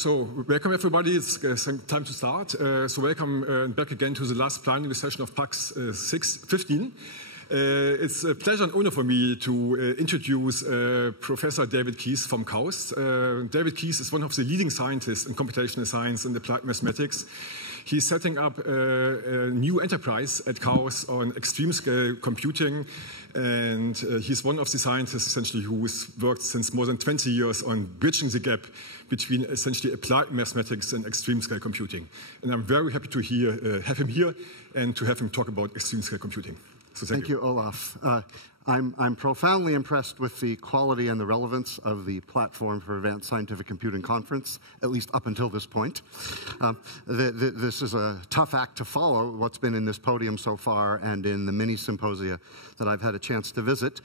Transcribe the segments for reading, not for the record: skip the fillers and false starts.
So welcome everybody, it's time to start. So welcome back again to the last planning session of PAX 615. It's a pleasure and honor for me to introduce Professor David Keyes from KAUST. David Keyes is one of the leading scientists in computational science and applied mathematics. He's setting up a new enterprise at KAUST on extreme scale computing, and he's one of the scientists essentially who's worked since more than 20 years on bridging the gap between essentially applied mathematics and extreme scale computing. And I'm very happy to have him here and to have him talk about extreme scale computing. So thank you, Olaf. I'm profoundly impressed with the quality and the relevance of the Platform for Advanced Scientific Computing Conference, at least up until this point. This is a tough act to follow, what's been in this podium so far and in the mini symposia that I've had a chance to visit.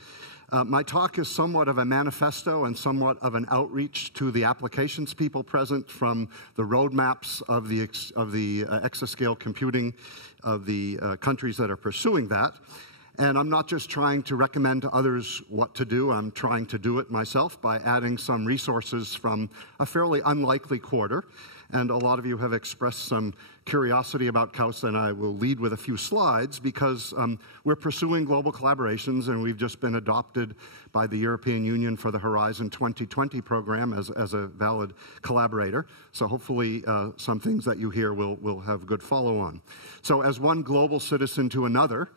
My talk is somewhat of a manifesto and somewhat of an outreach to the applications people present from the roadmaps of the exascale computing of the countries that are pursuing that. And I'm not just trying to recommend to others what to do, I'm trying to do it myself by adding some resources from a fairly unlikely quarter. And a lot of you have expressed some curiosity about KAUST, and I will lead with a few slides because we're pursuing global collaborations, and we've just been adopted by the European Union for the Horizon 2020 program as a valid collaborator. So hopefully some things that you hear will have good follow-on. So as one global citizen to another,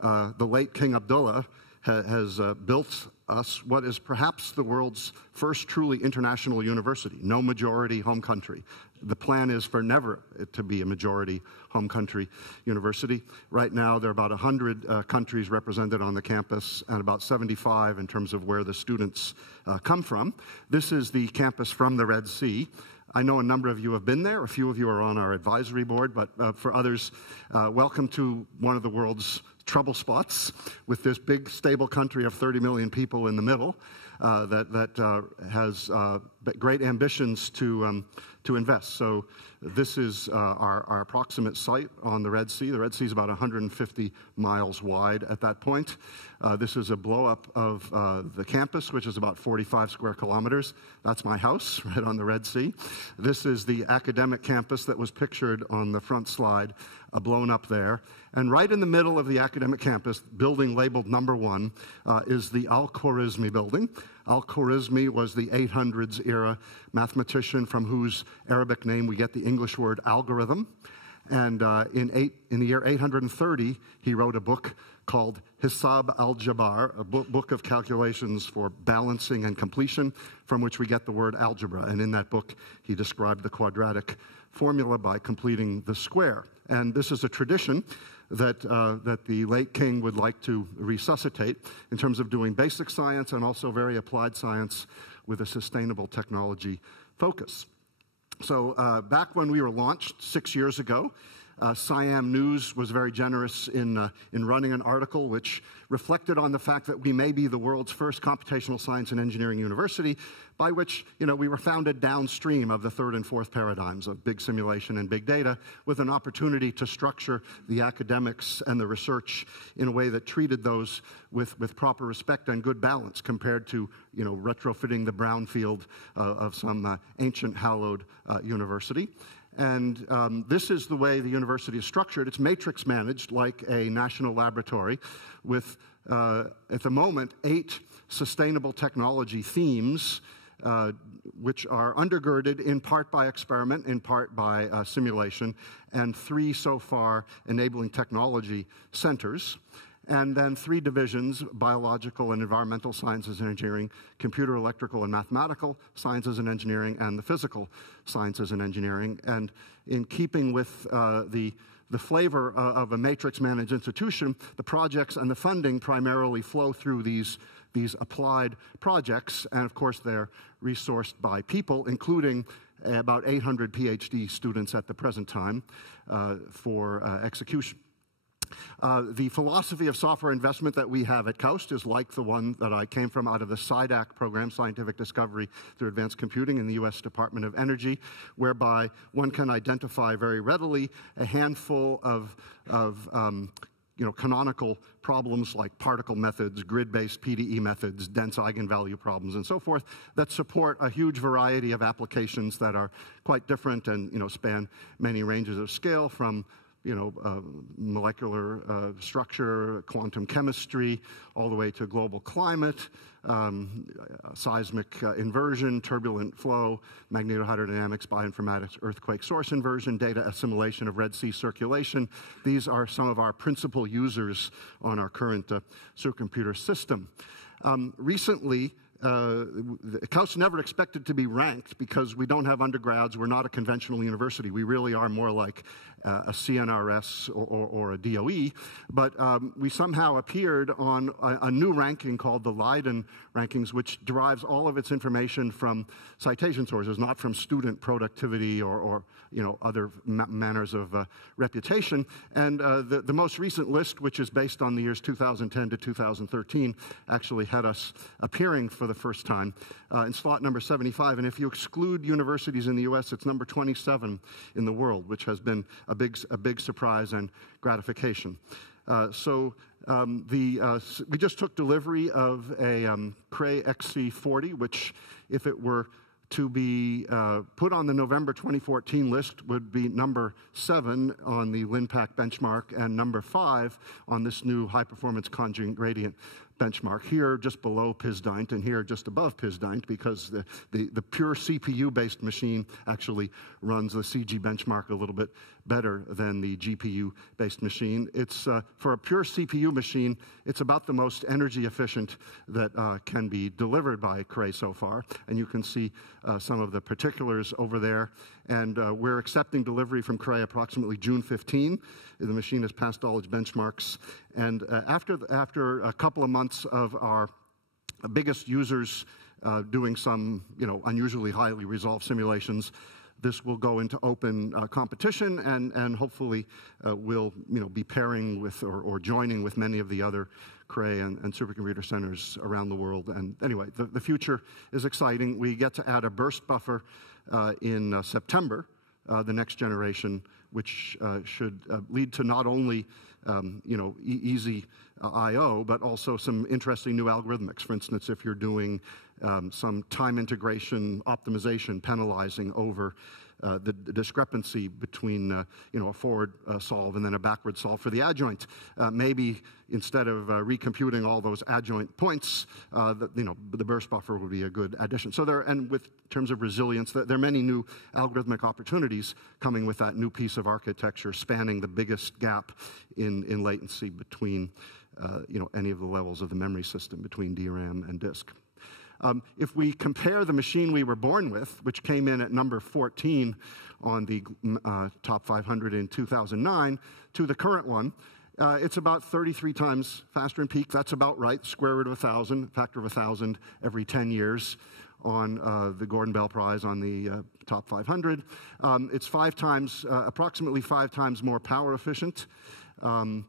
the late King Abdullah has built us what is perhaps the world's first truly international university, no majority home country. The plan is for never to be a majority home country university. Right now, there are about 100 countries represented on the campus and about 75 in terms of where the students come from. This is the campus from the Red Sea. I know a number of you have been there. A few of you are on our advisory board, but for others, welcome to one of the world's trouble spots with this big, stable country of 30 million people in the middle that has great ambitions to invest. So this is our approximate site on the Red Sea. The Red Sea is about 150 miles wide at that point. This is a blow-up of the campus, which is about 45 square kilometers. That's my house, right on the Red Sea. This is the academic campus that was pictured on the front slide, blown up there. And right in the middle of the academic campus, building labeled number 1, is the Al-Khwarizmi building. Al-Khwarizmi was the 800s era mathematician from whose Arabic name we get the English word algorithm. And in the year 830, he wrote a book called Hisab al-Jabbar, a book of calculations for balancing and completion, from which we get the word algebra. And in that book, he described the quadratic formula by completing the square. And this is a tradition that the late king would like to resuscitate in terms of doing basic science and also very applied science with a sustainable technology focus. So back when we were launched 6 years ago, Siam News was very generous in running an article which reflected on the fact that we may be the world's first computational science and engineering university, by which, we were founded downstream of the third and fourth paradigms of big simulation and big data, with an opportunity to structure the academics and the research in a way that treated those with proper respect and good balance compared to, retrofitting the brownfield of some ancient hallowed university. And this is the way the university is structured. It's matrix managed like a national laboratory with, at the moment, 8 sustainable technology themes, which are undergirded in part by experiment, in part by simulation, and 3 so far enabling technology centers. And then 3 divisions: biological and environmental sciences and engineering, computer, electrical, and mathematical sciences and engineering, and the physical sciences and engineering. And in keeping with the flavor of a matrix-managed institution, the projects and the funding primarily flow through these applied projects. And of course, they're resourced by people, including about 800 PhD students at the present time for execution. The philosophy of software investment that we have at KAUST is like the one that I came from out of the SIDAC program, Scientific Discovery Through Advanced Computing in the U.S. Department of Energy, whereby one can identify very readily a handful of canonical problems like particle methods, grid-based PDE methods, dense eigenvalue problems, and so forth, that support a huge variety of applications that are quite different and span many ranges of scale, from molecular structure, quantum chemistry, all the way to global climate, seismic inversion, turbulent flow, magnetohydrodynamics, bioinformatics, earthquake source inversion, data assimilation of Red Sea circulation. These are some of our principal users on our current supercomputer system. Recently, KAUST never expected to be ranked because we don't have undergrads. We're not a conventional university. We really are more like a CNRS or a DOE. But we somehow appeared on a new ranking called the Leiden rankings, which derives all of its information from citation sources, not from student productivity or other manners of reputation. And the most recent list, which is based on the years 2010 to 2013, actually had us appearing for the first time in slot number 75. And if you exclude universities in the US, it's number 27 in the world, which has been a big surprise and gratification. We just took delivery of a Cray XP40, which, if it were to be put on the November 2014 list, would be number 7 on the LinPack benchmark and number 5 on this new high-performance conjugate gradient benchmark. Here just below PISDINT and here just above PISDINT, because the pure CPU-based machine actually runs the CG benchmark a little bit better than the GPU-based machine. It's for a pure CPU machine, it's about the most energy efficient that can be delivered by Cray so far. And you can see some of the particulars over there. And we're accepting delivery from Cray approximately June 15. The machine has passed all its benchmarks. And after a couple of months of our biggest users doing some unusually highly resolved simulations, this will go into open competition, and hopefully we'll be pairing with or joining with many of the other Cray and supercomputer centers around the world. And anyway, the future is exciting. We get to add a burst buffer in September, the next generation, which should lead to not only easy I/O, but also some interesting new algorithmics. For instance, if you're doing some time integration optimization, penalizing over the discrepancy between a forward solve and then a backward solve for the adjoint. Maybe instead of recomputing all those adjoint points, the burst buffer would be a good addition. So in terms of resilience, there are many new algorithmic opportunities coming with that new piece of architecture, spanning the biggest gap in latency between any of the levels of the memory system, between DRAM and disk. If we compare the machine we were born with, which came in at number 14 on the top 500 in 2009, to the current one, it's about 33 times faster in peak. That's about right, square root of 1,000, factor of 1,000 every 10 years on the Gordon Bell Prize on the top 500. It's approximately 5 times more power efficient, a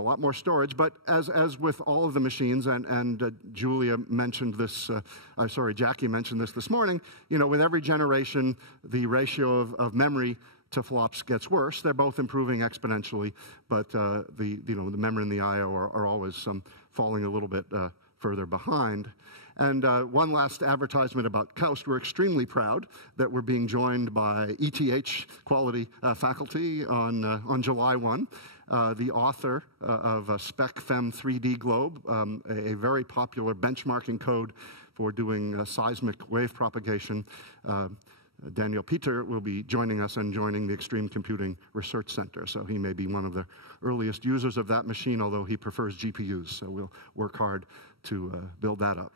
lot more storage. But as with all of the machines, and Julia mentioned this, Jackie mentioned this morning, with every generation, the ratio of memory to flops gets worse. They're both improving exponentially, but the memory and the I/O are always falling a little bit further behind. And one last advertisement about KAUST. We're extremely proud that we're being joined by ETH quality faculty on July 1. The author of SpecFem 3D Globe, a very popular benchmarking code for doing seismic wave propagation. Daniel Peter will be joining us and joining the Extreme Computing Research Center. So he may be one of the earliest users of that machine, although he prefers GPUs. So we'll work hard to build that up.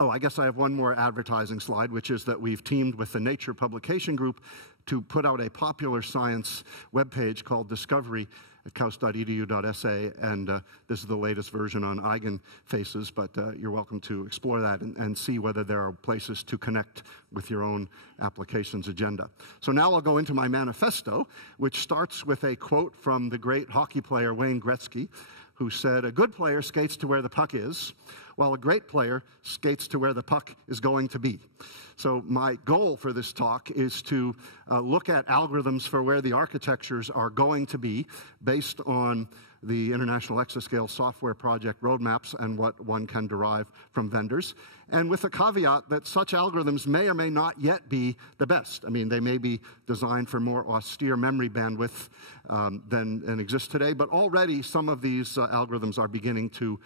Oh, I guess I have one more advertising slide, which is that we've teamed with the Nature Publication Group to put out a popular science webpage called Discovery at KAUST.edu.sa, and this is the latest version on eigenfaces, but you're welcome to explore that and see whether there are places to connect with your own applications agenda. So now I'll go into my manifesto, which starts with a quote from the great hockey player Wayne Gretzky, who said, "A good player skates to where the puck is, while a great player skates to where the puck is going to be." So my goal for this talk is to look at algorithms for where the architectures are going to be based on the International Exascale Software Project roadmaps and what one can derive from vendors, and with a caveat that such algorithms may or may not yet be the best. I mean, they may be designed for more austere memory bandwidth than exists today, but already some of these algorithms are beginning to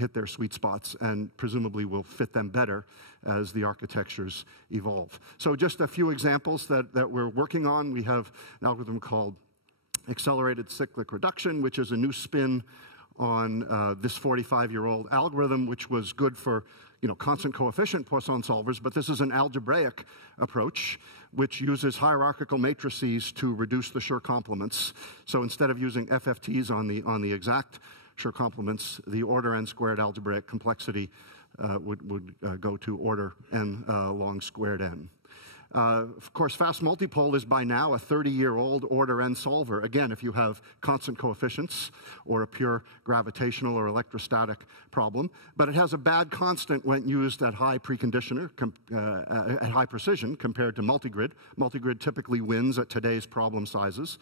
hit their sweet spots and presumably will fit them better as the architectures evolve. So just a few examples that we're working on. We have an algorithm called accelerated cyclic reduction, which is a new spin on this 45-year-old algorithm, which was good for constant coefficient Poisson solvers, but this is an algebraic approach which uses hierarchical matrices to reduce the Schur complements. So instead of using FFTs on the exact Schur complements, the order n squared algebraic complexity would go to order n long squared n. Of course, fast multipole is by now a 30-year-old order n solver. Again, if you have constant coefficients or a pure gravitational or electrostatic problem. But it has a bad constant when used at high preconditioner, at high precision compared to multigrid. Multigrid typically wins at today's problem sizes,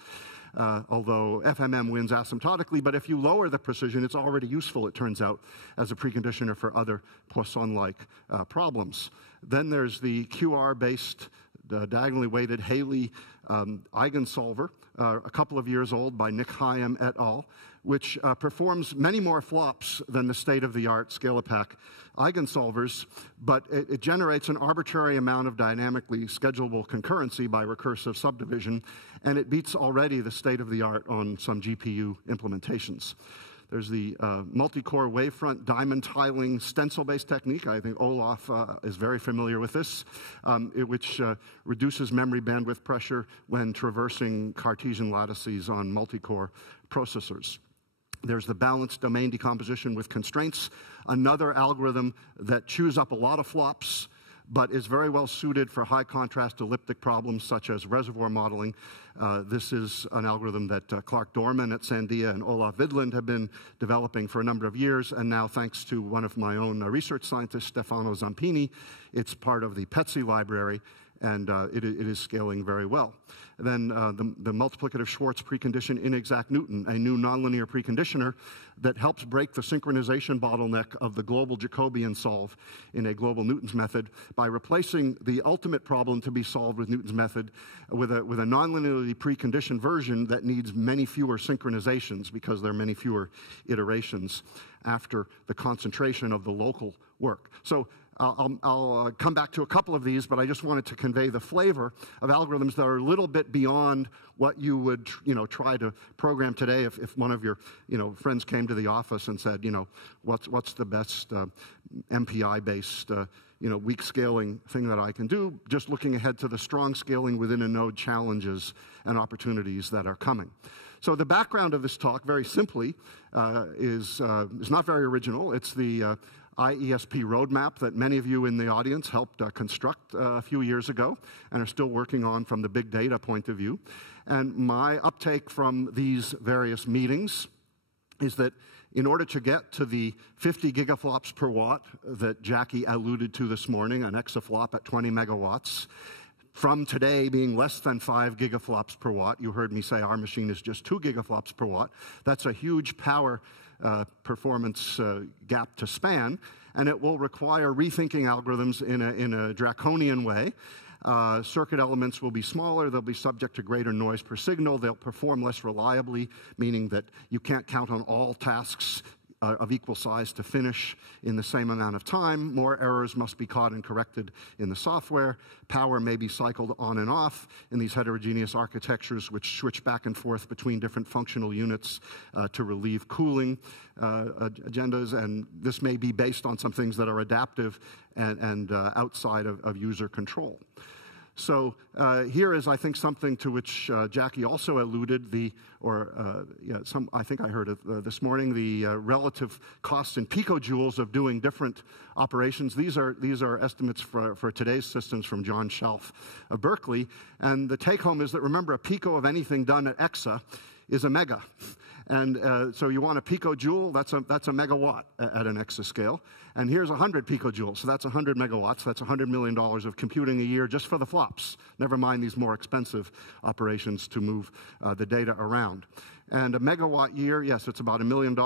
although FMM wins asymptotically. But if you lower the precision, it's already useful, it turns out, as a preconditioner for other Poisson-like problems. Then there's the QR-based diagonally weighted Haley eigensolver, a couple of years old, by Nick Hyam et al., which performs many more flops than the state-of-the-art Scalapack eigensolvers, but it generates an arbitrary amount of dynamically schedulable concurrency by recursive subdivision, and it beats already the state-of-the-art on some GPU implementations. There's the multi-core wavefront diamond tiling stencil-based technique. I think Olaf is very familiar with this, which reduces memory bandwidth pressure when traversing Cartesian lattices on multi-core processors. There's the balanced domain decomposition with constraints, another algorithm that chews up a lot of flops, but is very well suited for high contrast elliptic problems such as reservoir modeling. This is an algorithm that Clark Dorman at Sandia and Olaf Vidland have been developing for a number of years, and now thanks to one of my own research scientists, Stefano Zampini, it's part of the PETSI library, and it is scaling very well. Then the multiplicative Schwartz precondition in exact Newton, a new nonlinear preconditioner that helps break the synchronization bottleneck of the global Jacobian solve in a global Newton's method by replacing the ultimate problem to be solved with Newton's method with a nonlinearly preconditioned version that needs many fewer synchronizations because there are many fewer iterations after the concentration of the local work. So I'll come back to a couple of these, but I just wanted to convey the flavor of algorithms that are a little bit beyond what you would, try to program today. If one of your, friends came to the office and said, what's the best MPI-based, weak scaling thing that I can do? Just looking ahead to the strong scaling within a node challenges and opportunities that are coming. So the background of this talk, very simply, is not very original. It's the IESP roadmap that many of you in the audience helped construct a few years ago and are still working on from the big data point of view. And my uptake from these various meetings is that in order to get to the 50 gigaflops per watt that Jackie alluded to this morning, an exaflop at 20 megawatts, from today being less than 5 gigaflops per watt, you heard me say our machine is just 2 gigaflops per watt, that's a huge power performance gap to span, and it will require rethinking algorithms in a draconian way. Circuit elements will be smaller, they'll be subject to greater noise per signal, they'll perform less reliably, meaning that you can't count on all tasks of equal size to finish in the same amount of time. More errors must be caught and corrected in the software. Power may be cycled on and off in these heterogeneous architectures which switch back and forth between different functional units to relieve cooling agendas, and this may be based on some things that are adaptive and outside of user control. So here is, I think, something to which Jackie also alluded, I think I heard it this morning, the relative costs in picojoules of doing different operations. These are estimates for today's systems from John Shelf of Berkeley. And the take-home is that, remember, a pico of anything done at exa is a mega. And so you want a picojoule, that's a megawatt at an exascale. And here's 100 picojoules, so that's 100 megawatts. That's $100 million of computing a year just for the flops. Never mind these more expensive operations to move the data around. And a megawatt year, yes, it's about $1 million.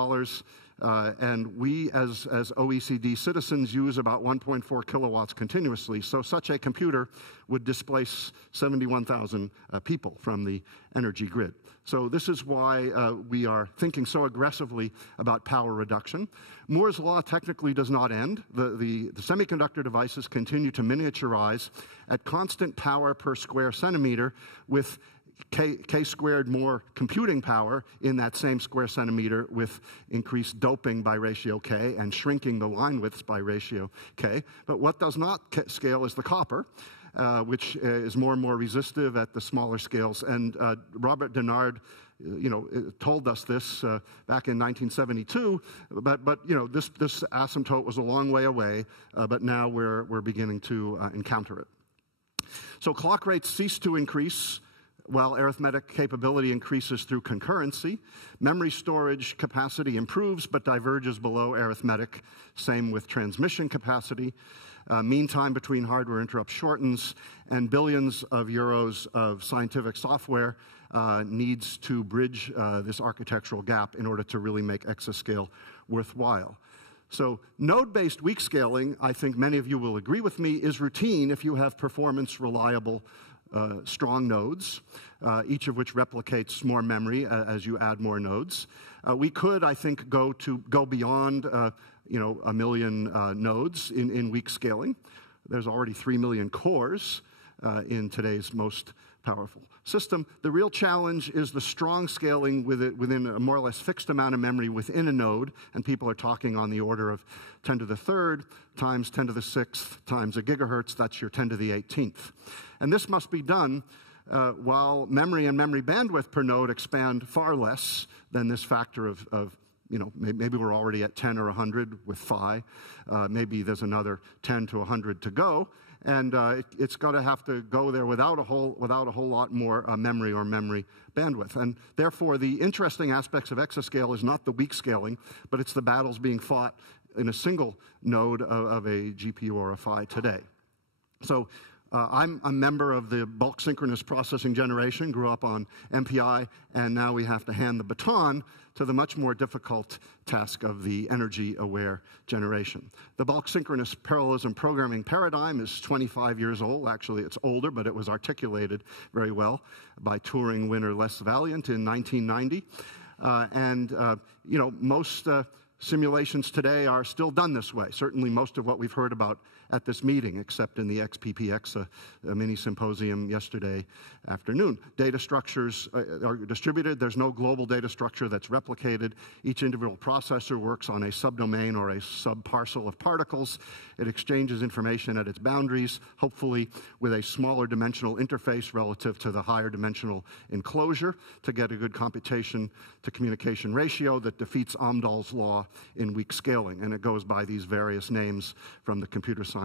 And we, as OECD citizens, use about 1.4 kilowatts continuously. So such a computer would displace 71,000 people from the energy grid. So this is why we are thinking so aggressively about power reduction. Moore's law technically does not end. The semiconductor devices continue to miniaturize at constant power per square centimeter with K squared more computing power in that same square centimeter with increased doping by ratio K and shrinking the line widths by ratio K. But what does not scale is the copper, which is more and more resistive at the smaller scales. And Robert Denard, told us this back in 1972. But this asymptote was a long way away. But now we're beginning to encounter it. So clock rates cease to increase while arithmetic capability increases through concurrency. Memory storage capacity improves but diverges below arithmetic. Same with transmission capacity. Mean time between hardware interrupts shortens, and billions of euros of scientific software needs to bridge this architectural gap in order to really make exascale worthwhile. So node-based weak scaling, I think many of you will agree with me, is routine if you have performance reliable strong nodes, each of which replicates more memory as you add more nodes. We could, I think, go beyond, 1 million nodes in weak scaling. There's already 3 million cores in today's most powerful system. The real challenge is the strong scaling within a more or less fixed amount of memory within a node, and people are talking on the order of 10 to the third times 10 to the sixth times a gigahertz. That's your 10 to the 18th. And this must be done while memory and memory bandwidth per node expand far less than this factor of maybe we're already at 10 or 100 with phi. Maybe there's another 10 to 100 to go. And it's got to have to go there without a whole lot more memory or memory bandwidth. And therefore, the interesting aspects of exascale is not the weak scaling, but it's the battles being fought in a single node of a GPU or a phi today. So I'm a member of the bulk synchronous processing generation, grew up on MPI, and now we have to hand the baton to the much more difficult task of the energy-aware generation. The bulk synchronous parallelism programming paradigm is 25 years old. Actually, it's older, but it was articulated very well by Turing winner Les Valiant in 1990. Most simulations today are still done this way. Certainly most of what we've heard about at this meeting, except in the XPPX mini symposium yesterday afternoon. Data structures are distributed. There's no global data structure that's replicated. Each individual processor works on a subdomain or a subparcel of particles. It exchanges information at its boundaries, hopefully with a smaller dimensional interface relative to the higher dimensional enclosure to get a good computation to communication ratio that defeats Amdahl's law in weak scaling. And it goes by these various names from the computer science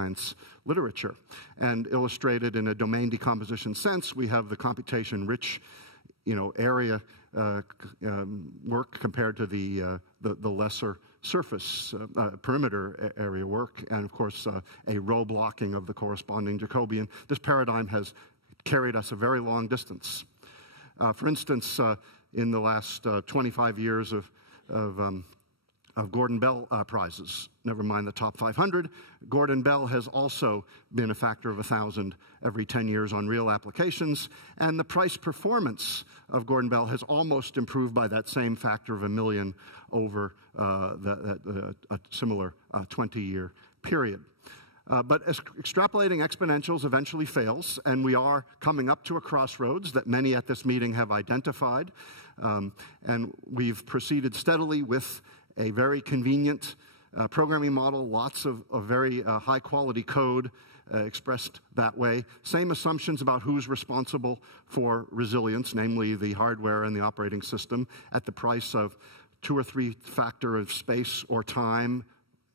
literature. And illustrated in a domain decomposition sense, we have the computation-rich, area work compared to the lesser surface perimeter area work, and of course a row blocking of the corresponding Jacobian. This paradigm has carried us a very long distance. For instance, in the last 25 years of Gordon Bell prizes, never mind the top 500. Gordon Bell has also been a factor of 1,000 every 10 years on real applications, and the price performance of Gordon Bell has almost improved by that same factor of 1 million over a similar 20-year period. But extrapolating exponentials eventually fails, and we are coming up to a crossroads that many at this meeting have identified, and we've proceeded steadily with a very convenient programming model, lots of very high-quality code expressed that way. Same assumptions about who's responsible for resilience, namely the hardware and the operating system, at the price of 2 or 3 factor of space or time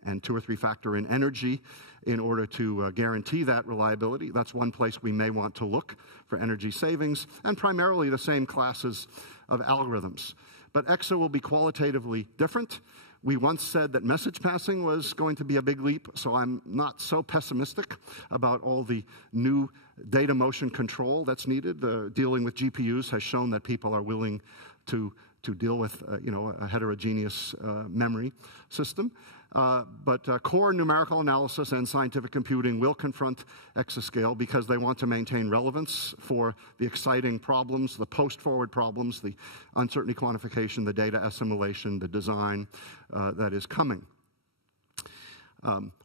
and 2 or 3 factor in energy in order to guarantee that reliability. That's one place we may want to look for energy savings, and primarily the same classes of algorithms. But EXA will be qualitatively different. We once said that message passing was going to be a big leap, so I'm not so pessimistic about all the new data motion control that's needed. Dealing with GPUs has shown that people are willing to deal with a heterogeneous memory system. But core numerical analysis and scientific computing will confront exascale because they want to maintain relevance for the exciting problems, the post-forward problems, the uncertainty quantification, the data assimilation, the design that is coming.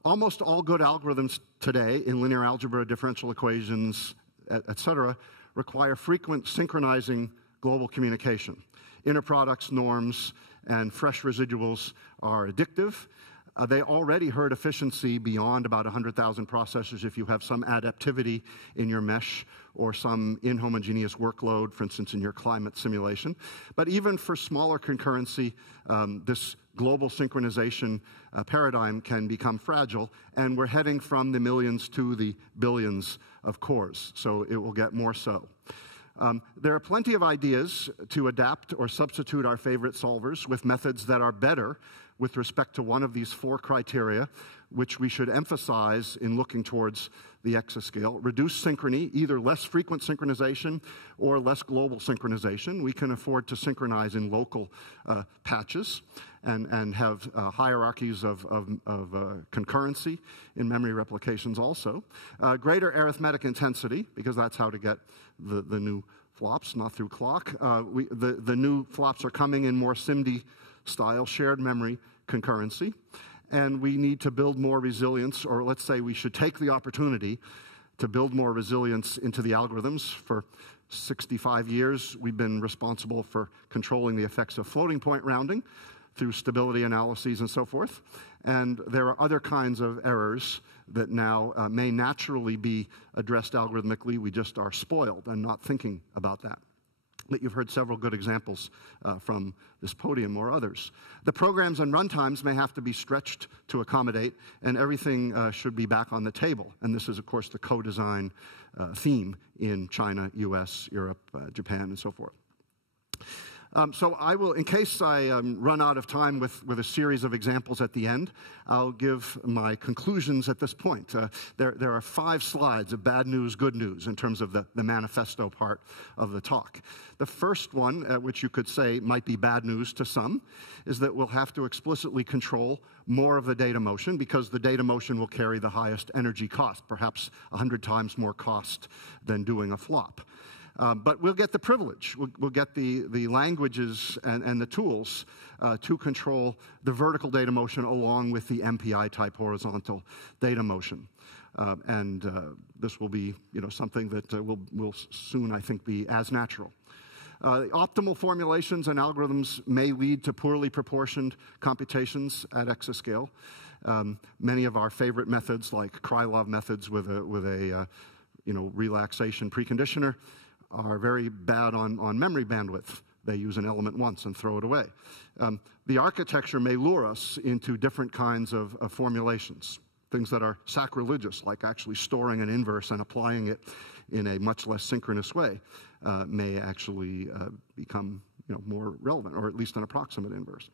Almost all good algorithms today in linear algebra, differential equations, etc., require frequent synchronizing global communication. Inner products, norms, and fresh residuals are addictive. They already hurt efficiency beyond about 100,000 processors if you have some adaptivity in your mesh or some inhomogeneous workload, for instance, in your climate simulation. But even for smaller concurrency, this global synchronization paradigm can become fragile, and we're heading from the millions to the billions of cores, so it will get more so. There are plenty of ideas to adapt or substitute our favorite solvers with methods that are better with respect to one of these 4 criteria, which we should emphasize in looking towards the exascale. Reduce synchrony, either less frequent synchronization or less global synchronization. We can afford to synchronize in local patches and have hierarchies of concurrency in memory replications also. Greater arithmetic intensity, because that's how to get the new flops, not through clock. The new flops are coming in more SIMD style, shared memory concurrency. And we need to build more resilience, or let's say we should take the opportunity to build more resilience into the algorithms. For 65 years, we've been responsible for controlling the effects of floating point rounding through stability analyses and so forth. And there are other kinds of errors that now may naturally be addressed algorithmically. We just are spoiled and not thinking about that. But you've heard several good examples from this podium or others. The programs and runtimes may have to be stretched to accommodate, and everything should be back on the table. And this is, of course, the co-design theme in China, US, Europe, Japan, and so forth. So I will, in case I run out of time with a series of examples at the end, I'll give my conclusions at this point. There are 5 slides of bad news, good news in terms of the manifesto part of the talk. The first one, which you could say might be bad news to some, is that we'll have to explicitly control more of the data motion because the data motion will carry the highest energy cost, perhaps 100 times more cost than doing a flop. But we'll get the privilege. We'll get the languages and the tools to control the vertical data motion along with the MPI-type horizontal data motion. This will be something that will soon, I think, be as natural. Optimal formulations and algorithms may lead to poorly proportioned computations at exascale. Many of our favorite methods, like Krylov methods with a relaxation preconditioner, are very bad on memory bandwidth. They use an element once and throw it away. The architecture may lure us into different kinds of formulations, things that are sacrilegious, like actually storing an inverse and applying it in a much less synchronous way, may actually become more relevant, or at least an approximate inverse.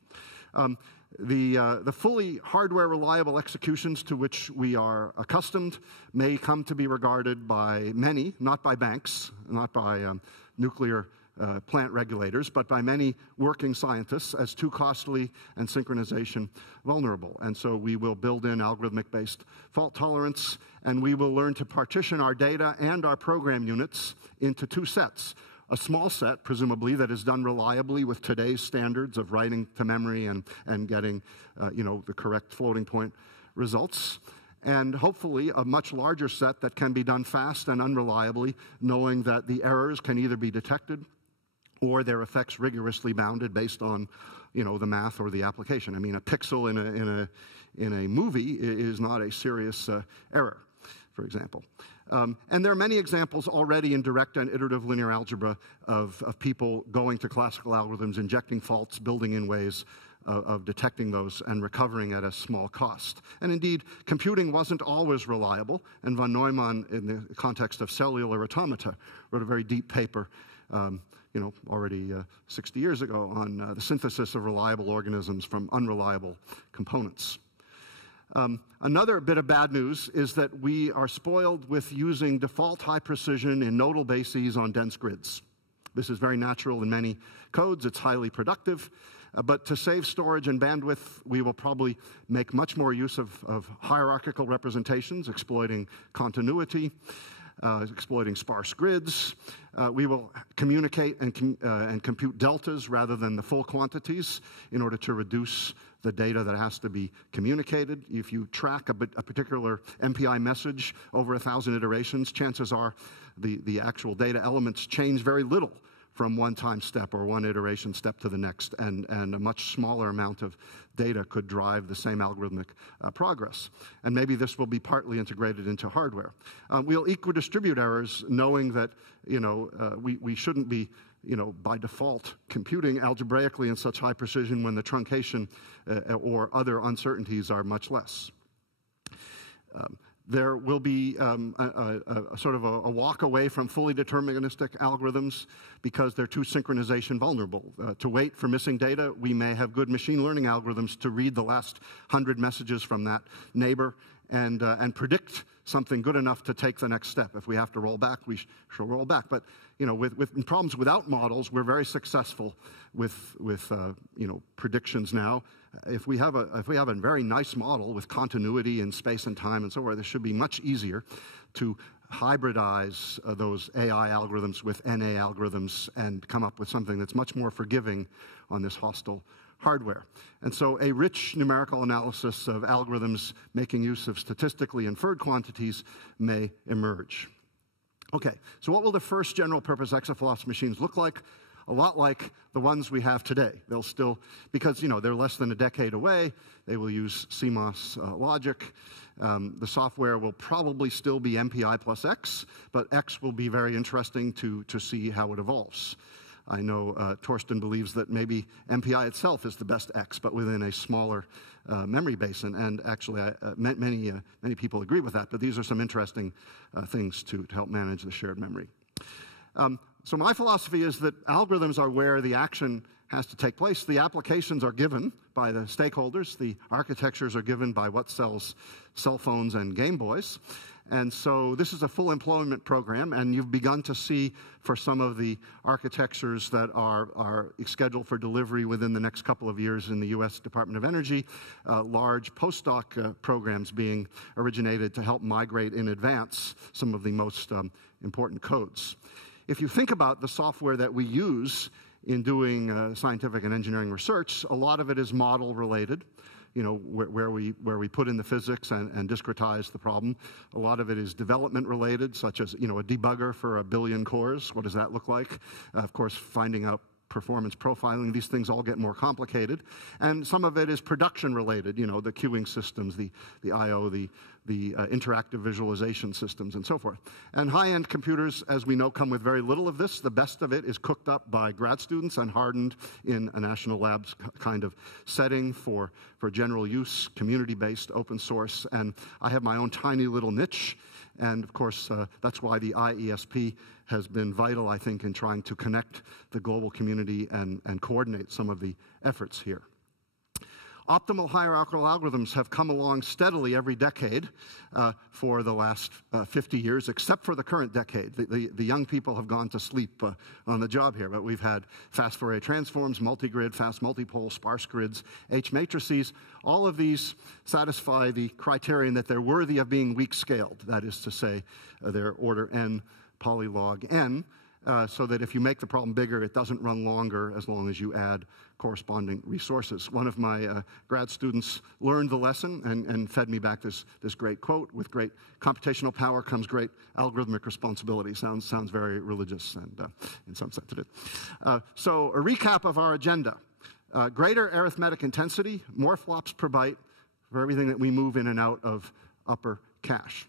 The fully hardware reliable executions to which we are accustomed may come to be regarded by many, not by banks, not by nuclear plant regulators, but by many working scientists as too costly and synchronization vulnerable. And so we will build in algorithmic-based fault tolerance, and we will learn to partition our data and our program units into 2 sets. A small set, presumably, that is done reliably with today's standards of writing to memory and getting the correct floating point results. And hopefully a much larger set that can be done fast and unreliably, knowing that the errors can either be detected or their effects rigorously bounded based on the math or the application. I mean, a pixel in a movie is not a serious error, for example. And there are many examples already in direct and iterative linear algebra of people going to classical algorithms, injecting faults, building in ways of detecting those and recovering at a small cost. And indeed, computing wasn't always reliable, and von Neumann, in the context of cellular automata, wrote a very deep paper already 60 years ago on the synthesis of reliable organisms from unreliable components. Another bit of bad news is that we are spoiled with using default high precision in nodal bases on dense grids. This is very natural in many codes. It's highly productive. But to save storage and bandwidth, we will probably make much more use of hierarchical representations, exploiting continuity, exploiting sparse grids. We will communicate and compute deltas rather than the full quantities in order to reduce the data that has to be communicated. If you track a particular MPI message over 1,000 iterations, chances are the actual data elements change very little from one time step or one iteration step to the next, and a much smaller amount of data could drive the same algorithmic progress. And maybe this will be partly integrated into hardware. We'll equidistribute errors, knowing that we shouldn't be by default computing algebraically in such high precision when the truncation or other uncertainties are much less. There will be a sort of a walk away from fully deterministic algorithms because they're too synchronization vulnerable. To wait for missing data, we may have good machine learning algorithms to read the last 100 messages from that neighbor and predict something good enough to take the next step. If we have to roll back, we shall roll back. But with problems without models, we're very successful with predictions now. If we have a very nice model with continuity in space and time and so forth, this should be much easier to hybridize those AI algorithms with NA algorithms and come up with something that's much more forgiving on this hostile hardware. And so a rich numerical analysis of algorithms making use of statistically inferred quantities may emerge. Okay, so what will the first general purpose exaflops machines look like? A lot like the ones we have today. They'll still, because they're less than a decade away, they will use CMOS logic. The software will probably still be MPI plus X, but X will be very interesting to see how it evolves. I know Torsten believes that maybe MPI itself is the best X, but within a smaller memory basin. And actually, many people agree with that. But these are some interesting things to help manage the shared memory. So my philosophy is that algorithms are where the action has to take place. The applications are given by the stakeholders. The architectures are given by what sells cell phones and Game Boys. And so this is a full employment program, and you've begun to see for some of the architectures that are scheduled for delivery within the next couple of years in the U.S. Department of Energy, large postdoc programs being originated to help migrate in advance some of the most important codes. If you think about the software that we use in doing scientific and engineering research, a lot of it is model related. Where we put in the physics and discretize the problem. A lot of it is development related, such as a debugger for 1 billion cores. What does that look like? Of course, finding out performance profiling. These things all get more complicated. And some of it is production related, the queuing systems, the I/O, the interactive visualization systems, and so forth. And high-end computers, as we know, come with very little of this. The best of it is cooked up by grad students and hardened in a national labs kind of setting for general use, community-based, open source. And I have my own tiny little niche. And of course, that's why the IESP has been vital, I think, in trying to connect the global community and coordinate some of the efforts here. Optimal hierarchical algorithms have come along steadily every decade for the last 50 years, except for the current decade. The young people have gone to sleep on the job here, but we've had fast Fourier transforms, multigrid, fast multipole, sparse grids, Hmatrices. All of these satisfy the criterion that they're worthy of being weak scaled. That is to say, they're order n polylog n, so that if you make the problem bigger, it doesn't run longer as long as you add corresponding resources. One of my grad students learned the lesson and fed me back this great quote: with great computational power comes great algorithmic responsibility. Sounds very religious, and in some sense it is. So a recap of our agenda. Greater arithmetic intensity, more flops per byte for everything that we move in and out of upper cache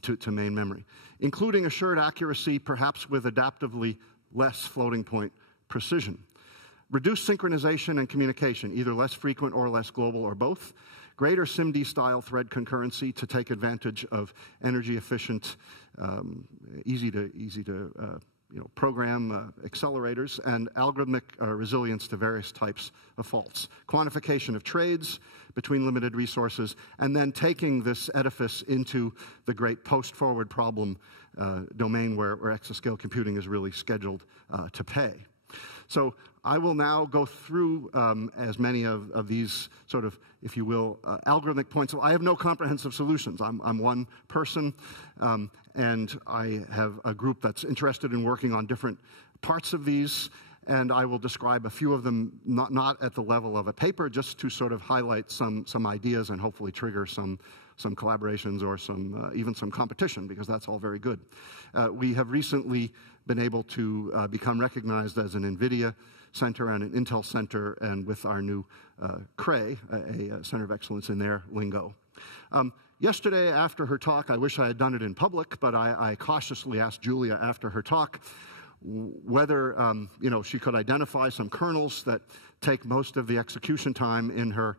to main memory, including assured accuracy, perhaps with adaptively less floating point precision. Reduced synchronization and communication, either less frequent or less global or both. Greater SIMD-style thread concurrency to take advantage of energy-efficient, easy to program accelerators, and algorithmic resilience to various types of faults. Quantification of trades between limited resources, and then taking this edifice into the great post-forward problem domain where exascale computing is really scheduled to pay. So I will now go through as many of these sort of, if you will, algorithmic points. I have no comprehensive solutions. I'm one person, and I have a group that's interested in working on different parts of these, and I will describe a few of them, not at the level of a paper, just to sort of highlight some ideas and hopefully trigger some collaborations or even some competition, because that's all very good. We have recently been able to become recognized as an NVIDIA center and an Intel center, and with our new Cray, a center of excellence in their lingo. Yesterday, after her talk, I wish I had done it in public, but I cautiously asked Julia after her talk whether she could identify some kernels that take most of the execution time in her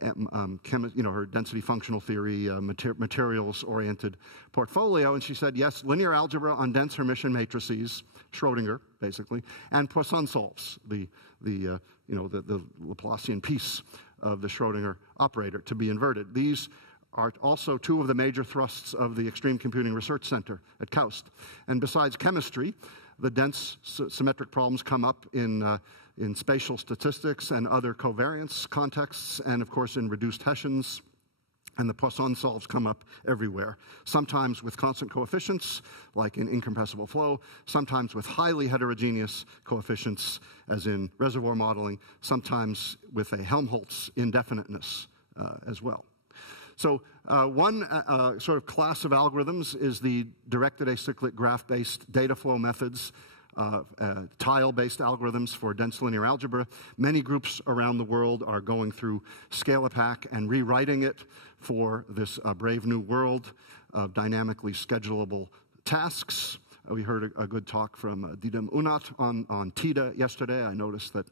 her density functional theory, materials-oriented portfolio, and she said, yes, linear algebra on dense Hermitian matrices, Schrodinger, basically, and Poisson solves, the Laplacian piece of the Schrodinger operator to be inverted. These are also two of the major thrusts of the Extreme Computing Research Center at KAUST. And besides chemistry, the dense symmetric problems come up in spatial statistics and other covariance contexts, and of course in reduced Hessians. And the Poisson solves come up everywhere, sometimes with constant coefficients, like in incompressible flow, sometimes with highly heterogeneous coefficients, as in reservoir modeling, sometimes with a Helmholtz indefiniteness as well. So one sort of class of algorithms is the directed acyclic graph-based data flow methods, tile-based algorithms for dense linear algebra. Many groups around the world are going through Scalapack and rewriting it for this brave new world of dynamically schedulable tasks. We heard a good talk from Didem Unat on Tita yesterday. I noticed that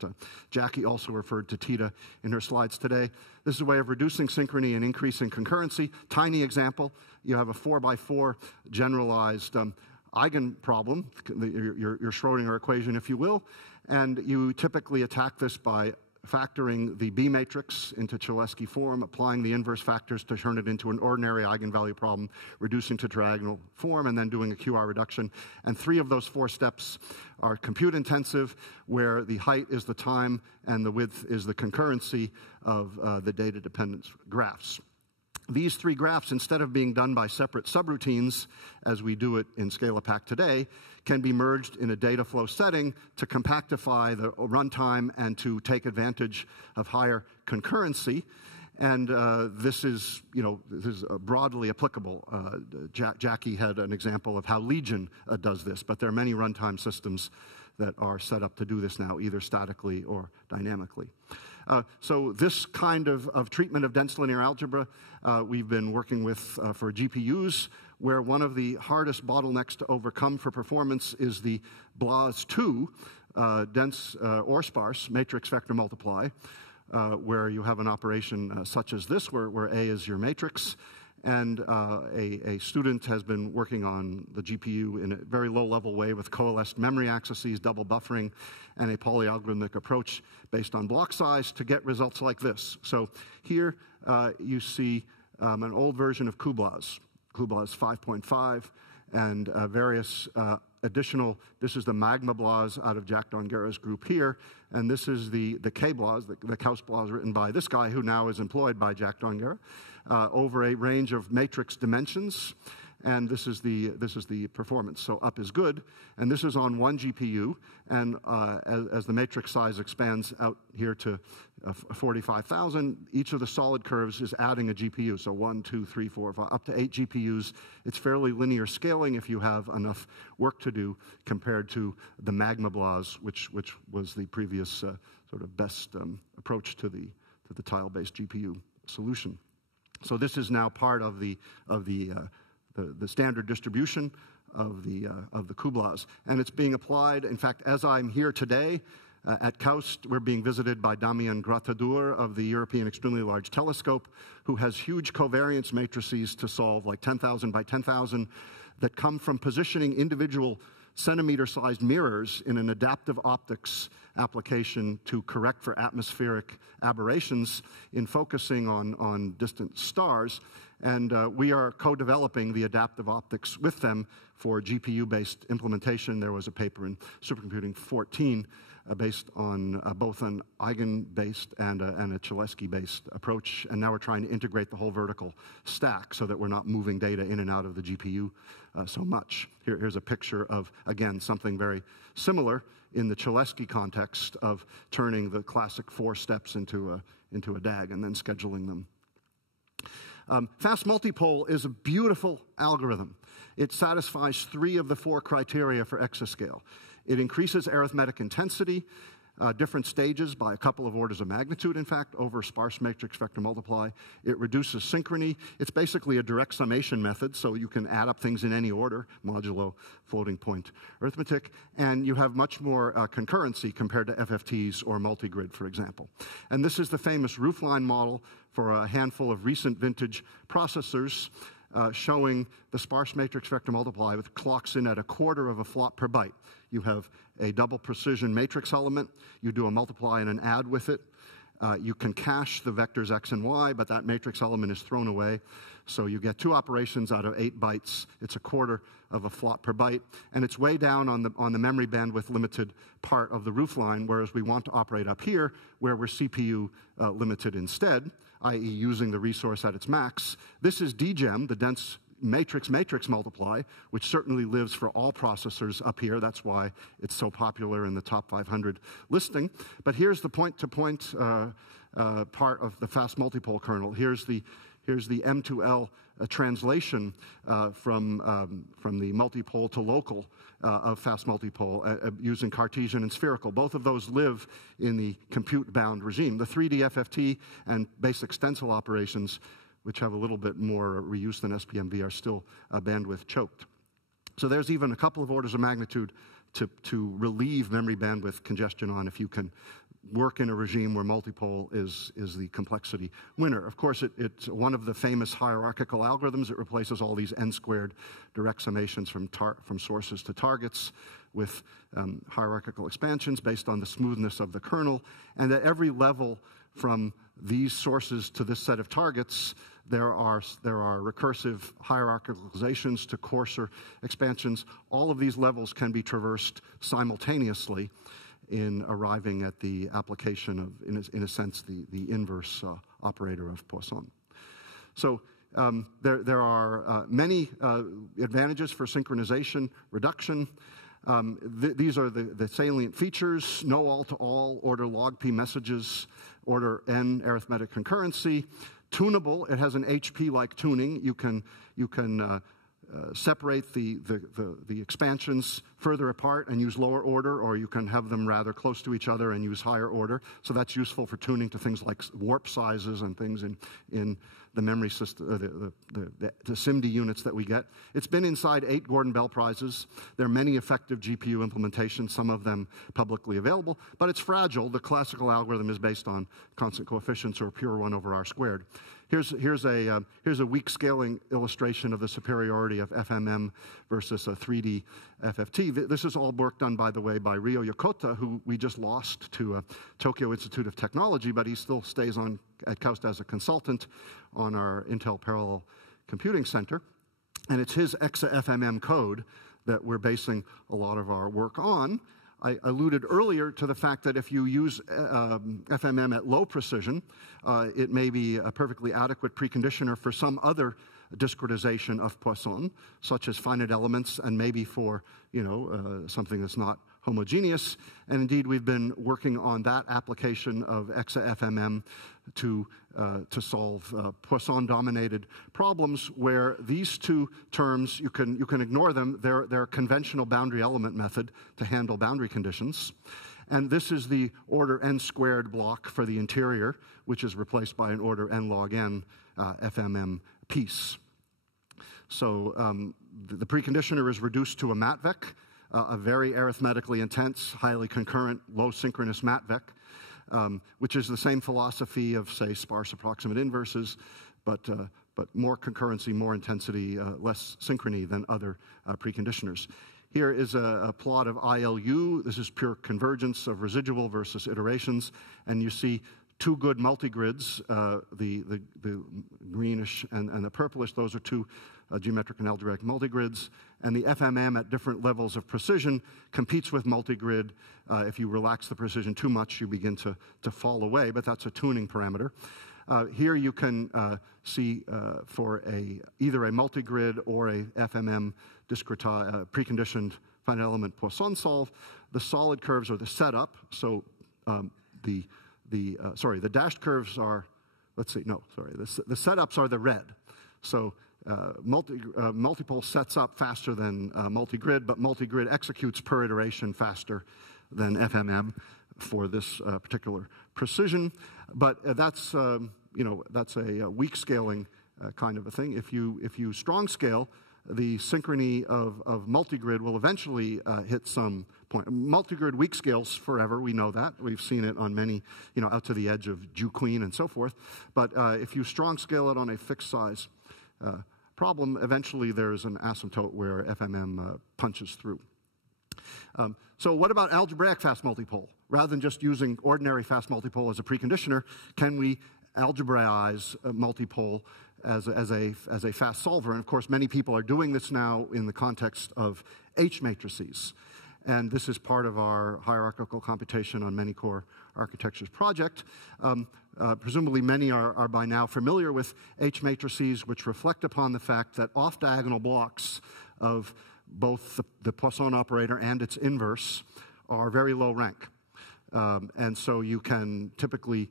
Jackie also referred to Tita in her slides today. This is a way of reducing synchrony and increasing concurrency. Tiny example, you have a 4x4 generalized eigenproblem, your Schrodinger equation, if you will, and you typically attack this by factoring the B matrix into Cholesky form, applying the inverse factors to turn it into an ordinary eigenvalue problem, reducing to diagonal form, and then doing a QR reduction. And 3 of those 4 steps are compute intensive, where the height is the time and the width is the concurrency of the data dependence graphs. These 3 graphs, instead of being done by separate subroutines, as we do it in Scalapack today, can be merged in a data flow setting to compactify the runtime and to take advantage of higher concurrency. And this is broadly applicable. Jackie had an example of how Legion does this, but there are many runtime systems that are set up to do this now, either statically or dynamically. So this kind of treatment of dense linear algebra we've been working with for GPUs, where one of the hardest bottlenecks to overcome for performance is the BLAS2 dense or sparse matrix vector multiply, where you have an operation such as this, where A is your matrix. And a student has been working on the GPU in a very low-level way with coalesced memory accesses, double buffering, and a polyalgorithmic approach based on block size to get results like this. So here you see an old version of QBLAS 5.5, and various additional, this is the magma BLAS out of Jack Dongera's group here, and this is the K-BLAS, the KAUST BLAS written by this guy who now is employed by Jack Dongera, over a range of matrix dimensions, and this is the performance. So up is good, and this is on one GPU, and as the matrix size expands out here to 45,000, each of the solid curves is adding a GPU. So 1, 2, 3, 4, 5, up to 8 GPUs. It's fairly linear scaling if you have enough work to do compared to the magma BLAS, which was the previous sort of best approach to the tile-based GPU solution. So this is now part of the standard distribution of the QBLAS, and it's being applied. In fact, as I'm here today at KAUST, we're being visited by Damien Gratadour of the European Extremely Large Telescope, who has huge covariance matrices to solve, like 10,000 by 10,000, that come from positioning individual centimeter-sized mirrors in an adaptive optics application to correct for atmospheric aberrations in focusing on distant stars. And we are co-developing the adaptive optics with them for GPU-based implementation. There was a paper in Supercomputing 14 based on both an eigen-based and a Cholesky-based approach. And now we're trying to integrate the whole vertical stack so that we're not moving data in and out of the GPU so much. Here's a picture of, again, something very similar in the Cholesky context of turning the classic 4 steps into a DAG and then scheduling them. Fast multipole is a beautiful algorithm. It satisfies 3 of the 4 criteria for exascale. It increases arithmetic intensity, different stages by a couple of orders of magnitude, in fact, over sparse matrix vector multiply. It reduces synchrony. It's basically a direct summation method, so you can add up things in any order, modulo floating point arithmetic, and you have much more concurrency compared to FFTs or multigrid, for example. And this is the famous roofline model for a handful of recent vintage processors showing the sparse matrix vector multiply with clocks in at 1/4 of a flop per byte. You have a double precision matrix element. You do a multiply and an add with it. You can cache the vectors x and y, but that matrix element is thrown away. So you get 2 operations out of 8 bytes. It's 1/4 of a flop per byte. And it's way down on the memory bandwidth limited part of the roofline, whereas we want to operate up here where we're CPU limited instead, i.e. using the resource at its max. This is DGEM, the dense matrix multiply, which certainly lives for all processors up here. That's why it's so popular in the top 500 listing. But here's the point-to-point part of the fast multipole kernel. Here's the M2L translation from the multipole to local of fast multipole using Cartesian and spherical. Both of those live in the compute-bound regime. The 3D FFT and basic stencil operations, which have a little bit more reuse than SPMV, are still bandwidth choked. So there's even a couple of orders of magnitude to relieve memory bandwidth congestion on if you can work in a regime where multipole is the complexity winner. Of course, it's one of the famous hierarchical algorithms. It replaces all these n-squared direct summations from sources to targets with hierarchical expansions based on the smoothness of the kernel. And at every level from these sources to this set of targets, there are recursive hierarchicalizations to coarser expansions. All of these levels can be traversed simultaneously in arriving at the application of, in a sense, the inverse operator of Poisson. So there are many advantages for synchronization reduction. These are the salient features: no all-to-all, order log p messages, order n arithmetic concurrency. Tunable, it has an HP-like tuning. You can separate the expansions further apart and use lower order, or you can have them rather close to each other and use higher order. So that's useful for tuning to things like warp sizes and things in the memory system, the SIMD units that we get. It's been inside 8 Gordon Bell Prizes. There are many effective GPU implementations, some of them publicly available, but it's fragile. The classical algorithm is based on constant coefficients or a pure 1/r². Here's a weak scaling illustration of the superiority of FMM versus a 3D FFT. This is all work done, by the way, by Ryo Yokota, who we just lost to Tokyo Institute of Technology, but he still stays on at KAUST as a consultant on our Intel Parallel Computing Center. And it's his EXA-FMM code that we're basing a lot of our work on. I alluded earlier to the fact that if you use FMM at low precision, it may be a perfectly adequate preconditioner for some other discretization of Poisson, such as finite elements, and maybe for something that's not homogeneous. And indeed, we've been working on that application of EXA-FMM to solve Poisson-dominated problems where these two terms, you can ignore them. They're a conventional boundary element method to handle boundary conditions. And this is the order n² block for the interior, which is replaced by an order n log n FMM piece. So the preconditioner is reduced to a MATVEC, a very arithmetically intense, highly concurrent, low synchronous MATVEC, which is the same philosophy of, say, sparse approximate inverses, but more concurrency, more intensity, less synchrony than other preconditioners. here is a plot of ILU. This is pure convergence of residual versus iterations. And you see two good multigrids, the greenish and the purplish. Those are two geometric and algebraic multigrids. And the FMM at different levels of precision competes with multigrid. If you relax the precision too much, you begin to fall away, but that's a tuning parameter. Here you can see for either a multigrid or a FMM preconditioned finite element Poisson solve, the solid curves are the setup. So the dashed curves are, the setups are the red. So multipole sets up faster than multigrid, but multigrid executes per iteration faster than FMM for this particular precision. But that's that's a weak scaling kind of a thing. If you strong scale, the synchrony of multigrid will eventually hit some point. Multigrid weak scales forever, we know that. We've seen it on many, out to the edge of Jew Queen and so forth. But if you strong scale it on a fixed size problem, eventually there's an asymptote where FMM punches through. So what about algebraic fast multipole? Rather than just using ordinary fast multipole as a preconditioner, can we algebraize a multipole as a fast solver? And of course, many people are doing this now in the context of H matrices. And this is part of our hierarchical computation on many core architectures project. Presumably many are by now familiar with H matrices, which reflect upon the fact that off-diagonal blocks of both the Poisson operator and its inverse are very low rank. And so you can typically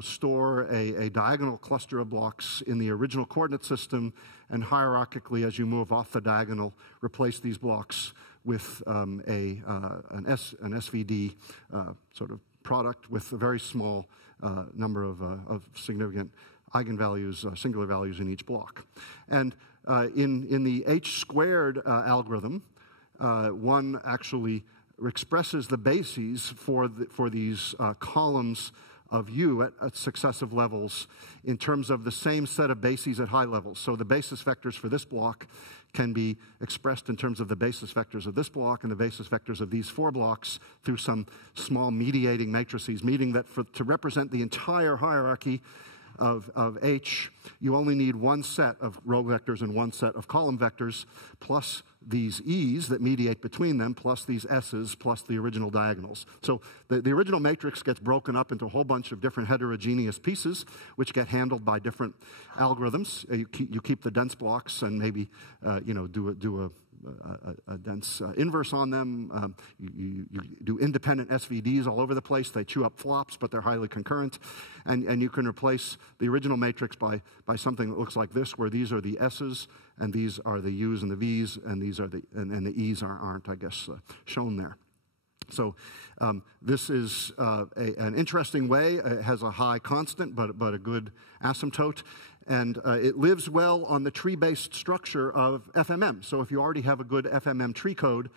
store a diagonal cluster of blocks in the original coordinate system, and hierarchically, as you move off the diagonal, replace these blocks with an SVD sort of product with a very small number of significant eigenvalues, singular values in each block. And in the H squared algorithm, one actually expresses the bases for these columns of U at successive levels in terms of the same set of bases at high levels. So the basis vectors for this block can be expressed in terms of the basis vectors of this block and the basis vectors of these four blocks through some small mediating matrices, meaning that to represent the entire hierarchy of H, you only need one set of row vectors and one set of column vectors, plus these E's that mediate between them, plus these S's, plus the original diagonals. So the original matrix gets broken up into a whole bunch of different heterogeneous pieces, which get handled by different algorithms. You keep the dense blocks and maybe do a dense inverse on them. You do independent SVDs all over the place. They chew up flops, but they're highly concurrent. And you can replace the original matrix by something that looks like this, where these are the S's, and these are the U's and the V's, and these are and the E's aren't, I guess, shown there. So this is an interesting way. It has a high constant, but a good asymptote. And it lives well on the tree-based structure of FMM. So if you already have a good FMM tree code,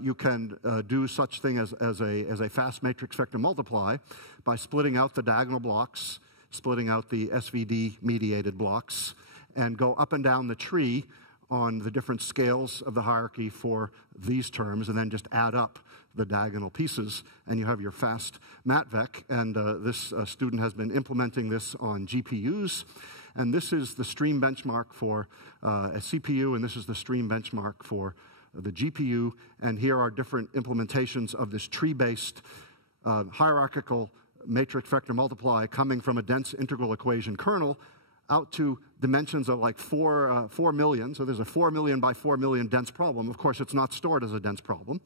you can do such thing as a fast matrix vector multiply by splitting out the diagonal blocks, splitting out the SVD-mediated blocks, and go up and down the tree on the different scales of the hierarchy for these terms, and then just add up the diagonal pieces, and you have your fast MatVec. And this student has been implementing this on GPUs. And this is the stream benchmark for a CPU, and this is the stream benchmark for the GPU. And here are different implementations of this tree-based hierarchical matrix vector multiply coming from a dense integral equation kernel out to dimensions of like 4 million. So there's a 4 million by 4 million dense problem. Of course, it's not stored as a dense problem.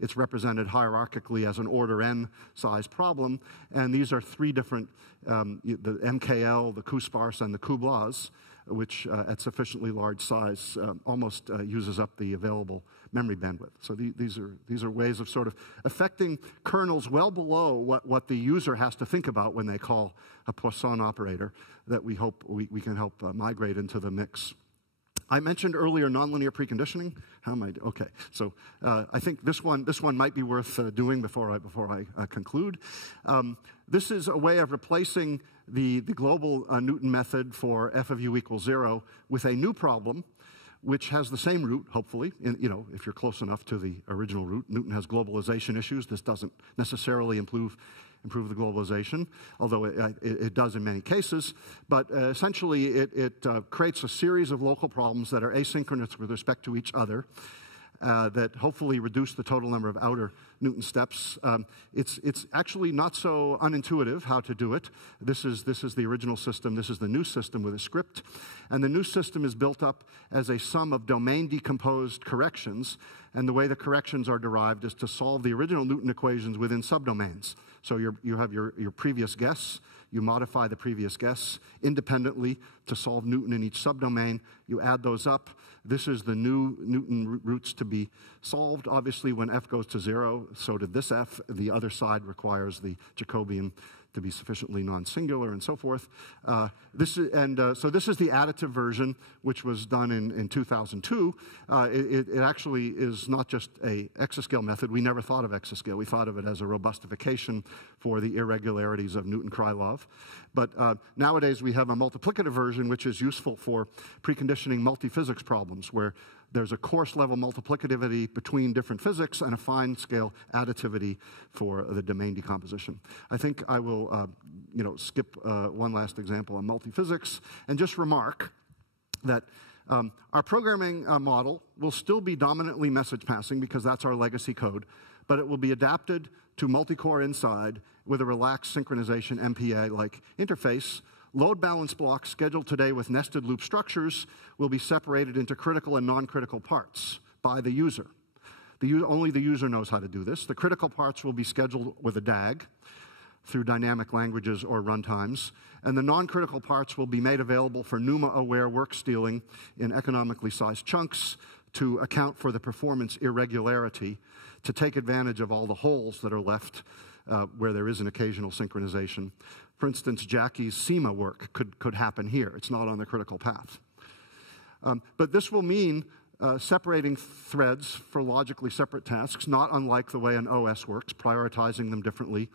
It's represented hierarchically as an order n size problem. And these are three different, the MKL, the Q-sparse, and the Q-blas, which at sufficiently large size almost uses up the available memory bandwidth. So these are ways of sort of affecting kernels well below what the user has to think about when they call a Poisson operator that we hope we can help migrate into the mix. I mentioned earlier nonlinear preconditioning. How am I? Okay, so I think this one might be worth doing before I conclude. This is a way of replacing the global Newton method for f of u equals 0 with a new problem, which has the same root, hopefully, if you're close enough to the original root. Newton has globalization issues. This doesn't necessarily improve the globalization, although it does in many cases. But essentially, it creates a series of local problems that are asynchronous with respect to each other, that hopefully reduce the total number of outer Newton steps. It's actually not so unintuitive how to do it. This is the original system. This is the new system with a script. And the new system is built up as a sum of domain-decomposed corrections. And the way the corrections are derived is to solve the original Newton equations within subdomains. So you have your previous guess. You modify the previous guess independently to solve Newton in each subdomain. You add those up. This is the new Newton roots to be solved. Obviously, when f goes to 0, so did this f. The other side requires the Jacobian to be sufficiently non-singular and so forth. So this is the additive version, which was done in 2002. It actually is not just a exascale method. We never thought of exascale. We thought of it as a robustification for the irregularities of Newton-Krylov. But nowadays we have a multiplicative version, which is useful for preconditioning multi-physics problems, where there's a course-level multiplicativity between different physics and a fine-scale additivity for the domain decomposition. I think I will skip one last example on multi-physics and just remark that our programming model will still be dominantly message passing because that's our legacy code, but it will be adapted to multi-core inside with a relaxed synchronization MPA-like interface. Load balance blocks scheduled today with nested loop structures will be separated into critical and non-critical parts by the user. Only the user knows how to do this. The critical parts will be scheduled with a DAG through dynamic languages or runtimes, and the non-critical parts will be made available for NUMA-aware work stealing in economically sized chunks to account for the performance irregularity, to take advantage of all the holes that are left where there is an occasional synchronization. For instance, Jackie's SEMA work could happen here. It's not on the critical path. But this will mean separating threads for logically separate tasks, not unlike the way an OS works, prioritizing them differently.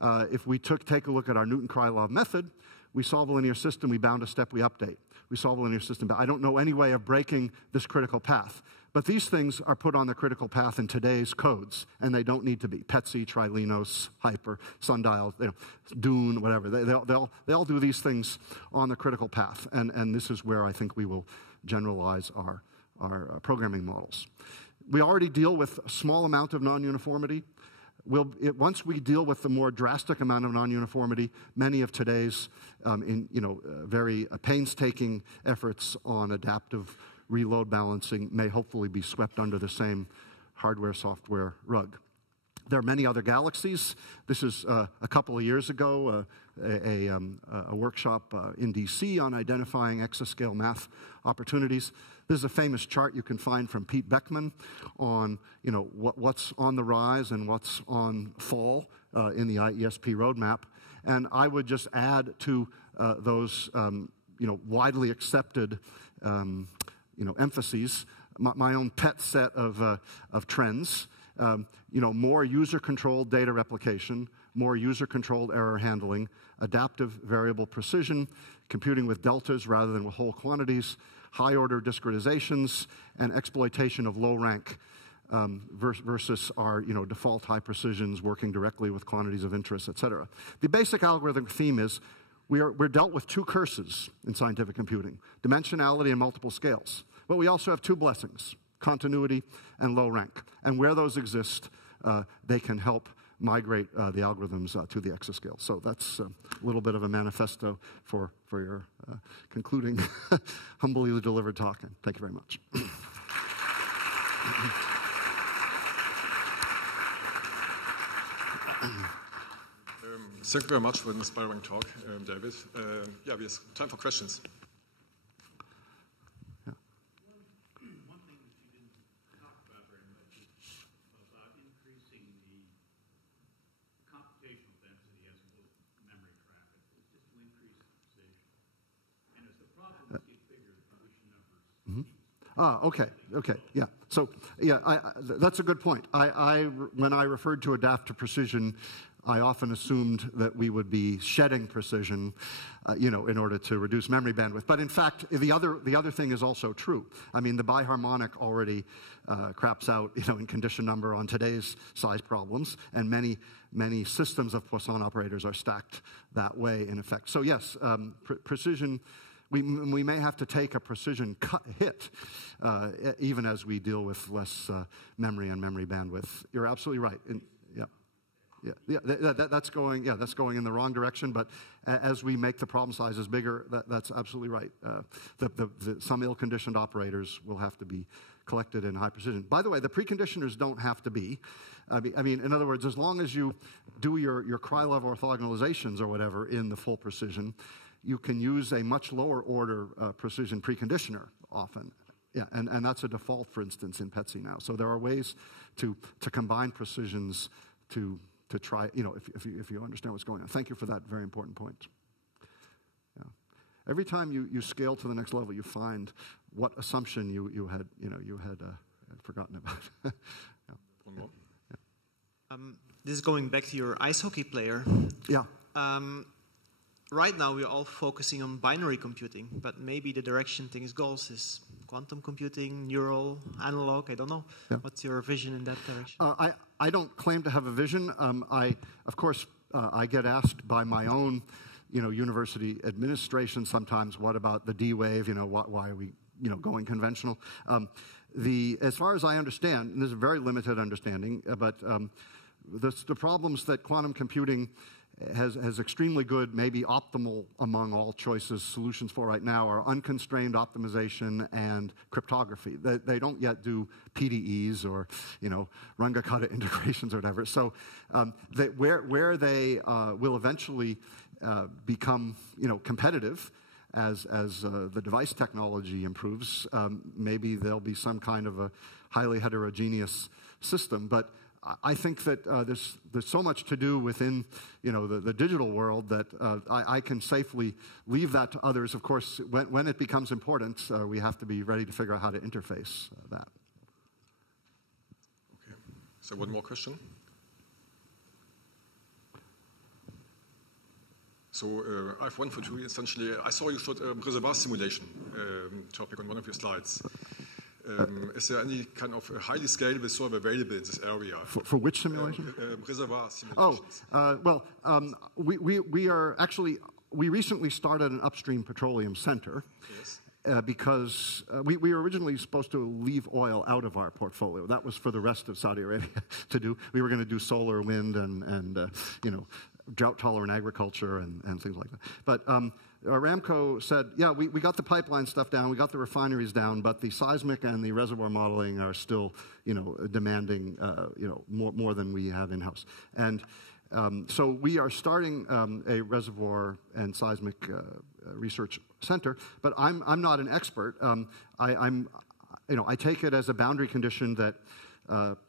If we take a look at our Newton-Krylov method, we solve a linear system, we bound a step, we update. We solve a linear system, but I don't know any way of breaking this critical path. But these things are put on the critical path in today's codes, and they don't need to be. PETSI, Trilinos, Hyper, Sundial, Dune, whatever. They all do these things on the critical path, and this is where I think we will generalize our programming models. We already deal with a small amount of non-uniformity. Once we deal with the more drastic amount of non-uniformity, many of today's very painstaking efforts on adaptive reload balancing may hopefully be swept under the same hardware-software rug. There are many other galaxies. This is a couple of years ago, a workshop in DC on identifying exascale math opportunities. This is a famous chart you can find from Pete Beckman on what's on the rise and what's on fall in the IESP roadmap. And I would just add to those widely accepted emphases my own pet set of trends. More user-controlled data replication, more user-controlled error handling, adaptive variable precision, computing with deltas rather than with whole quantities, high-order discretizations, and exploitation of low-rank versus our default high precisions working directly with quantities of interest, etc. The basic algorithmic theme is we're dealt with two curses in scientific computing, dimensionality and multiple scales. But we also have two blessings, continuity and low rank. And where those exist, they can help migrate the algorithms to the exascale. So that's a little bit of a manifesto for your concluding humbly delivered talk. And thank you very much. Thank you very much for an inspiring talk, David. Yeah, we have time for questions. Okay, yeah. So, yeah, that's a good point. When I referred to adaptive precision, I often assumed that we would be shedding precision, in order to reduce memory bandwidth. But in fact, the other thing is also true. I mean, the biharmonic already craps out, in condition number on today's size problems, and many systems of Poisson operators are stacked that way, in effect. So yes, precision. We may have to take a precision hit, even as we deal with less memory and memory bandwidth. You're absolutely right. That's going in the wrong direction. But as we make the problem sizes bigger, that's absolutely right. Some ill-conditioned operators will have to be collected in high precision. By the way, the preconditioners don't have to be. I mean, in other words, as long as you do your Krylov orthogonalizations or whatever in the full precision, you can use a much lower order precision preconditioner often. Yeah, and that's a default, for instance, in PETSI now. So there are ways to combine precisions to try, if you understand what's going on. Thank you for that very important point. Yeah. Every time you scale to the next level, you find what assumption you had forgotten about. Yeah. One more. Yeah. This is going back to your ice hockey player. Yeah. Right now, we're all focusing on binary computing, but maybe the direction things goes is quantum computing, neural, analog. I don't know. Yeah. What's your vision in that direction? I don't claim to have a vision. Of course, I get asked by my own, university administration sometimes, what about the D wave? Why are we, going conventional? As far as I understand, and this is a very limited understanding, but the problems that quantum computing has extremely good, maybe optimal among all choices solutions for right now are unconstrained optimization and cryptography. They don't yet do PDEs or, Runge-Kutta integrations or whatever. So where they will eventually become, competitive as the device technology improves, maybe there'll be some kind of a highly heterogeneous system. But I think that there's so much to do within, the digital world that I can safely leave that to others. Of course, when it becomes important, we have to be ready to figure out how to interface that. Okay. So one more question. So I have one for you. Essentially, I saw you showed a reservoir simulation topic on one of your slides. Is there any kind of highly scalable solver available in this area? For which simulation? Reservoir simulations. We recently started an upstream petroleum center. Yes. Because we were originally supposed to leave oil out of our portfolio. That was for the rest of Saudi Arabia to do. We were going to do solar, wind, and drought-tolerant agriculture and things like that. But Aramco said, yeah, we got the pipeline stuff down, we got the refineries down, but the seismic and the reservoir modeling are still, demanding, more than we have in-house. And so we are starting a reservoir and seismic research center, but I'm not an expert. I take it as a boundary condition that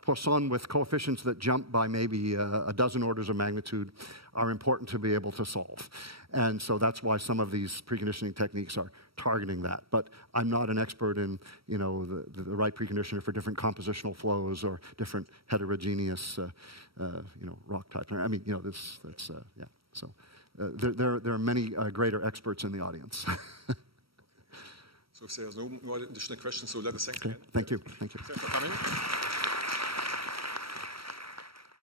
Poisson with coefficients that jump by maybe a dozen orders of magnitude are important to be able to solve. And so that's why some of these preconditioning techniques are targeting that. But I'm not an expert in, the right preconditioner for different compositional flows or different heterogeneous, rock types. I mean, yeah. So there are many greater experts in the audience. So if there's no more additional questions, so let us thank you. Thank you. Thank you. Thanks for coming.